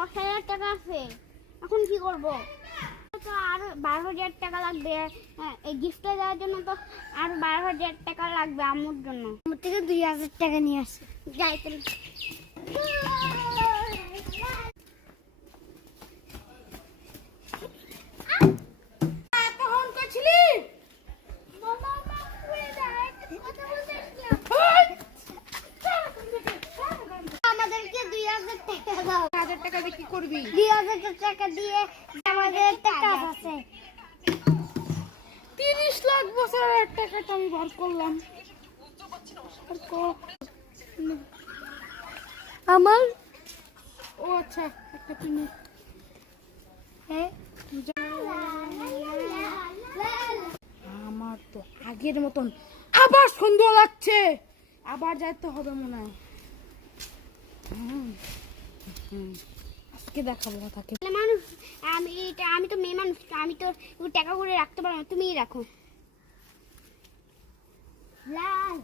10,000 টাকা আছে, এখন কি করব? তো আর 12,000 টাকা লাগবে। এই গিফটটা দেওয়ার জন্য তো আর 12,000 টাকা লাগবে আম্মুর জন্য। আমার থেকে 2,000 টাকা নিয়ে আসি, যাই তাহলে। আমাদেরকে 2,000 টাকা দাও। 1,000 টাকা দিয়ে কি করবি? 2,000 টাকা দিয়ে আমাদের একটা কাজ আছে। 30 লাখ বছরের টাকা তো আমি বার করলাম। আমার ও আচ্ছা, একটা কিনে। আমার তো আগের মতন আবার সুন্দর লাগছে, আবার যাইতে হবে মনে হয়। আজকে দেখাবো তাকে। মানুষ আমি তো মেয়ে মানুষ, আমি তো টাকা করে রাখতে পারবো না, তুমিই রাখো। লাল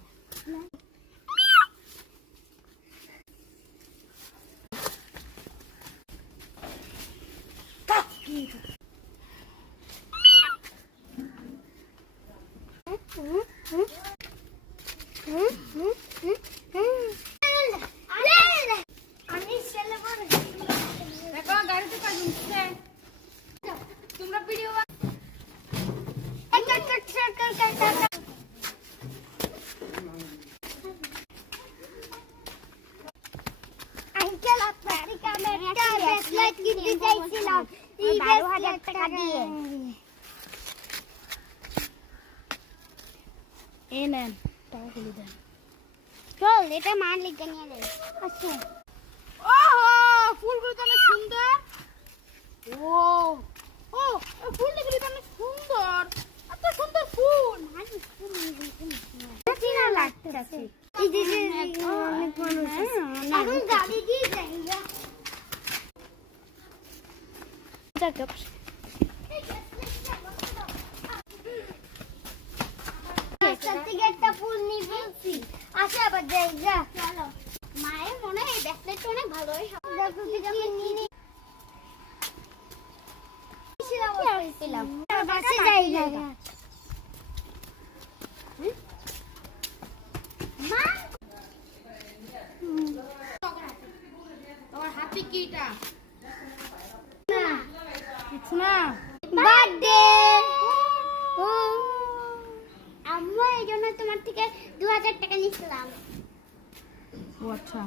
তোমরা ভিডিও টাকা দিয়ে নেন, টাকাগুলো দেন। চল, এটা মান লিখে নিয়ে যাই। আচ্ছা, ওহো, ফুলগুলো তো অনেক সুন্দর। ও ও, ফুলগুলো তো অনেক সুন্দর, এত সুন্দর ফুল। চিনা লাগতেছে। এই যে অনেক মানুষ আছে। এখন গাড়ি দিয়ে যাই। একটা ফুল নিয়ে ফেলছি, আসে আবার যাই। যা চলো, মায়ের মনে হয় এই ব্যাসলেটটা অনেক ভালোই। তোমার হাতে কিটা? কিছু না। বার্থডে আম্মু, এই জন্য তোমার থেকে 2,000 টাকা নিয়েছিলাম। ও আচ্ছা।